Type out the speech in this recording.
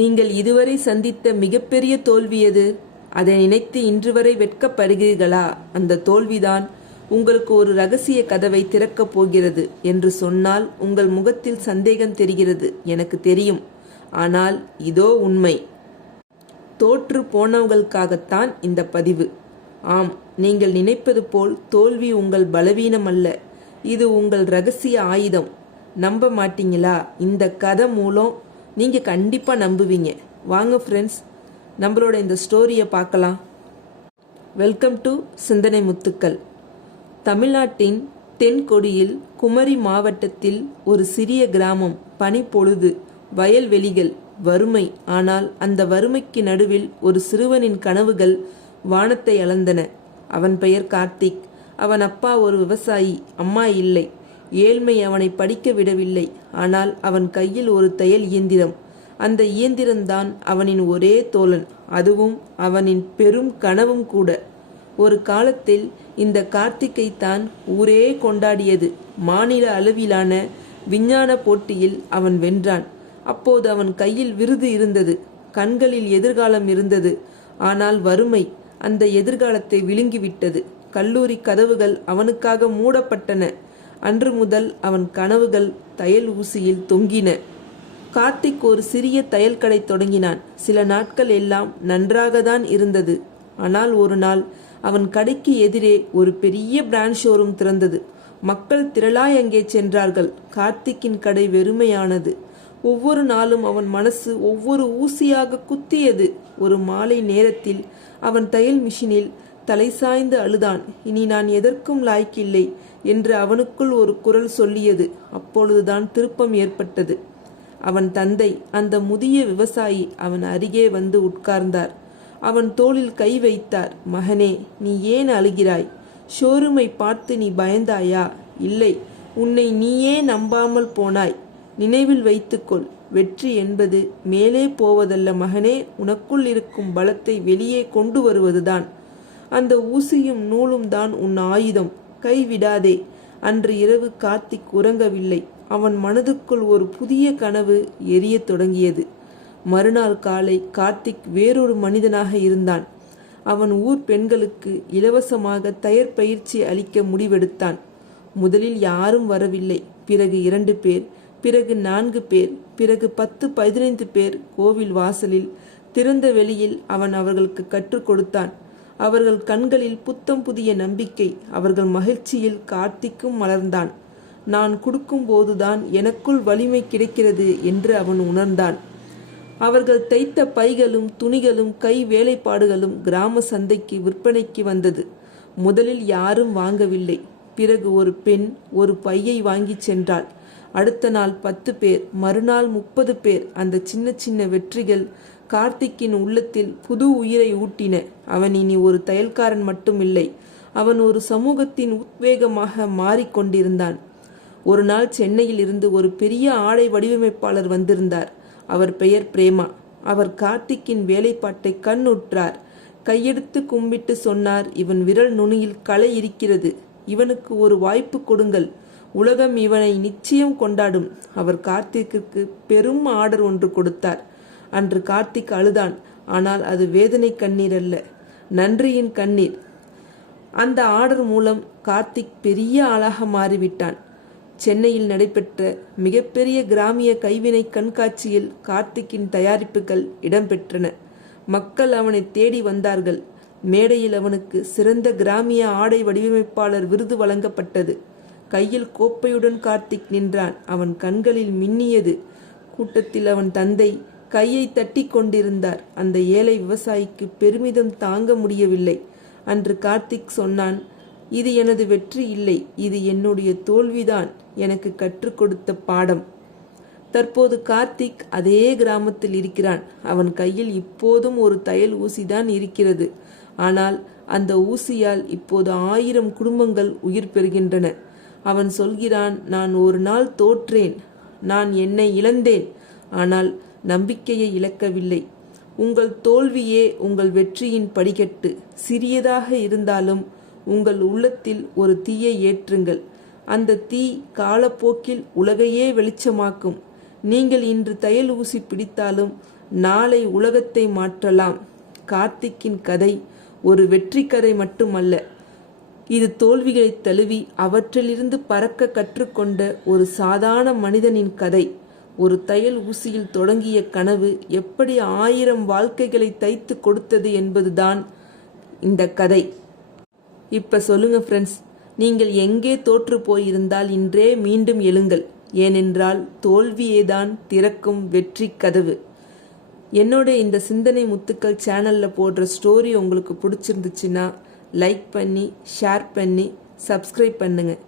நீங்கள் இதுவரை சந்தித்த மிகப்பெரிய தோல்வி எது? அதை நினைத்து இன்று வரை வெட்கப்படுகிறீர்களா? அந்த தோல்விதான் உங்களுக்கு ஒரு ரகசிய கதவை திறக்கப் போகிறது என்று சொன்னால் உங்கள் முகத்தில் சந்தேகம் தெரிகிறது, எனக்கு தெரியும். ஆனால் இதோ உண்மை. தோற்று போனவங்களுக்காகத்தான் இந்த பதிவு. ஆம், நீங்கள் நினைப்பது போல் தோல்வி உங்கள் பலவீனம் அல்ல, இது உங்கள் ரகசிய ஆயுதம். நம்ப மாட்டீங்களா? இந்த கதை மூலம் நீங்கள் கண்டிப்பாக நம்புவீங்க. வாங்க ஃப்ரெண்ட்ஸ், நம்மளோட இந்த ஸ்டோரியை பார்க்கலாம். வெல்கம் டு சிந்தனை முத்துக்கள். தமிழ்நாட்டின் தென்கொடியில் குமரி மாவட்டத்தில் ஒரு சிறிய கிராமம். பனிப்பொழுது, வயல்வெளிகள், வறுமை. ஆனால் அந்த வறுமைக்கு நடுவில் ஒரு சிறுவனின் கனவுகள் வானத்தை அளந்தன. அவன் பெயர் கார்த்திக். அவன் அப்பா ஒரு விவசாயி, அம்மா இல்லை. ஏழ்மை அவனை படிக்க விடவில்லை. ஆனால் அவன் கையில் ஒரு தையல் இயந்திரம். அந்த இயந்திரம்தான் அவனின் ஒரே தோழன், அதுவும் அவனின் பெரும் கனவும் கூட. ஒரு காலத்தில் இந்த கார்த்திக்கைத்தான் ஊரே கொண்டாடியது. மாநில அளவிலான விஞ்ஞான போட்டியில் அவன் வென்றான். அப்போது அவன் கையில் விருது இருந்தது, கண்களில் எதிர்காலம் இருந்தது. ஆனால் வறுமை அந்த எதிர்காலத்தை விழுங்கிவிட்டது. கல்லூரி கதவுகள் அவனுக்காக மூடப்பட்டன. அன்று முதல் அவன் கனவுகள் தையல் ஊசியில் தொங்கின. கார்த்திக் ஒரு சிறிய தையல் கடை தொடங்கினான். சில நாட்கள் எல்லாம் நன்றாகத்தான் இருந்தது. ஆனால் ஒரு நாள் அவன் கடைக்கு எதிரே ஒரு பெரிய பிராண்ட் ஷோரூம் திறந்தது. மக்கள் திரளாய் அங்கே சென்றார்கள். கார்த்திக்கின் கடை வெறுமையானது. ஒவ்வொரு நாளும் அவன் மனசு ஒவ்வொரு ஊசியாக குத்தியது. ஒரு மாலை நேரத்தில் அவன் தையல் மிஷினில் தலை சாய்ந்து அழுதான். இனி நான் எதற்கும் லாய்க்கில்லை என்று அவனுக்குள் ஒரு குரல் சொல்லியது. அப்பொழுதுதான் திருப்பம் ஏற்பட்டது. அவன் தந்தை, அந்த முதிய விவசாயி, அவன் அருகே வந்து உட்கார்ந்தார். அவன் தோளில் கை வைத்தார். மகனே, நீ ஏன் அழுகிறாய்? ஷோரூமை பார்த்து நீ பயந்தாயா? இல்லை, உன்னை நீயே நம்பாமல் போனாய். நினைவில் வைத்துக்கொள், வெற்றி என்பது மேலே போவதல்ல மகனே, உனக்குள் இருக்கும் பலத்தை வெளியே கொண்டு வருவதுதான். அந்த ஊசியும் நூலும் தான் உன் ஆயுதம். கைவிடாதே. அன்று இரவு கார்த்திக் உறங்கவில்லை. அவன் மனதுக்குள் ஒரு புதிய கனவு எரிய தொடங்கியது. மறுநாள் காலை கார்த்திக் வேறொரு மனிதனாக இருந்தான். அவன் ஊர் பெண்களுக்கு இலவசமாக தையற் பயிற்சி அளிக்க முடிவெடுத்தான். முதலில் யாரும் வரவில்லை. பிறகு 2 பேர், பிறகு 4 பேர், பிறகு 10-15 பேர். கோவில் வாசலில் திறந்த வெளியில் அவன் அவர்களுக்கு கற்றுக் கொடுத்தான். அவர்கள் கண்களில் புத்தம் புதிய நம்பிக்கை. அவர்கள் மகிழ்ச்சியில் கார்த்திக்கும் மலர்ந்தான். நான் கொடுக்கும் போதுதான் எனக்குள் வலிமை கிடைக்கிறது என்று அவன் உணர்ந்தான். அவர்கள் தைத்த பைகளும் துணிகளும் கை வேலைப்பாடுகளும் கிராம சந்தைக்கு விற்பனைக்கு வந்தது. முதலில் யாரும் வாங்கவில்லை. பிறகு ஒரு பெண் ஒரு பையை வாங்கி சென்றாள். அடுத்த நாள் 10 பேர், மறுநாள் 30 பேர். அந்த சின்ன சின்ன வெற்றிகள் கார்த்திக்கின் உள்ளத்தில் புது உயிரை ஊட்டின. அவன் இனி ஒரு தையல்காரன் மட்டுமில்லை, அவன் ஒரு சமூகத்தின் உத்வேகமாக மாறிக்கொண்டிருந்தான். ஒரு நாள் சென்னையில் இருந்து ஒரு பெரிய ஆடை வடிவமைப்பாளர் வந்திருந்தார். அவர் பெயர் பிரேமா. அவர் கார்த்திக்கின் வேலைப்பாட்டை கண்ணுற்றார். கையெடுத்து கும்பிட்டு சொன்னார், இவன் விரல் நுனியில் கலை இருக்கிறது, இவனுக்கு ஒரு வாய்ப்பு கொடுங்கள், உலகம் இவனை நிச்சயம் கொண்டாடும். அவர் கார்த்திக்கு பெரும் ஆர்டர் ஒன்று கொடுத்தார். அன்று கார்த்திக் அழுதான். ஆனால் அது வேதனை கண்ணீர் அல்ல, நன்றியின் கண்ணீர். அந்த ஆர்டர் மூலம் கார்த்திக் பெரிய ஆளாக மாறிவிட்டான். சென்னையில் நடைபெற்ற மிகப்பெரிய கிராமிய கைவினை கண்காட்சியில் கார்த்திக்கின் தயாரிப்புகள் இடம்பெற்றன. மக்கள் அவனை தேடி வந்தார்கள். மேடையில் அவனுக்கு சிறந்த கிராமிய ஆடை வடிவமைப்பாளர் விருது வழங்கப்பட்டது. கையில் கோப்பையுடன் கார்த்திக் நின்றான். அவன் கண்களில் மின்னியது. கூட்டத்தில் அவன் தந்தை கையை தட்டி கொண்டிருந்தார். அந்த ஏழை விவசாயிக்கு பெருமிதம் தாங்க முடியவில்லை. அன்று கார்த்திக் சொன்னான், இது எனது வெற்றி இல்லை, இது என்னுடைய தோல்விதான், எனக்கு கற்றுக் கொடுத்த பாடம். தற்போது கார்த்திக் அதே கிராமத்தில் இருக்கிறான். அவன் கையில் இப்போதும் ஒரு தையல் ஊசிதான் இருக்கிறது. ஆனால் அந்த ஊசியால் இப்போது 1000 குடும்பங்கள் உயிர் பெறுகின்றன. அவன் சொல்கிறான், நான் ஒரு நாள் தோற்றேன், நான் என்னை இழந்தேன், ஆனால் நம்பிக்கையை இழக்கவில்லை. உங்கள் தோல்வியே உங்கள் வெற்றியின் படிக்கட்டு. சிறியதாக இருந்தாலும் உங்கள் உள்ளத்தில் ஒரு தீயை ஏற்றுங்கள். அந்த தீ காலப்போக்கில் உலகையே வெளிச்சமாக்கும். நீங்கள் இன்று தையல் ஊசி பிடித்தாலும் நாளை உலகத்தை மாற்றலாம். கார்த்திக்கின் கதை ஒரு வெற்றி கதை மட்டுமல்ல, இது தோல்விகளை தழுவி அவற்றிலிருந்து பறக்க கற்றுக்கொண்ட ஒரு சாதாரண மனிதனின் கதை. ஒரு தையல் ஊசியில் தொடங்கிய கனவு எப்படி 1000 வாழ்க்கைகளை தைத்து கொடுத்தது என்பதுதான் இந்த கதை. இப்ப சொல்லுங்க ஃப்ரெண்ட்ஸ், நீங்கள் எங்கே தோற்று போயிருந்தால் இன்றே மீண்டும் எழுங்கள். ஏனென்றால் தோல்வியேதான் திறக்கும் வெற்றி கதவு. என்னோட இந்த சிந்தனை முத்துக்கள் சேனலில் போடுற ஸ்டோரி உங்களுக்கு பிடிச்சிருந்துச்சுன்னா லைக் பண்ணி ஷேர் பண்ணி சப்ஸ்கிரைப் பண்ணுங்கள்.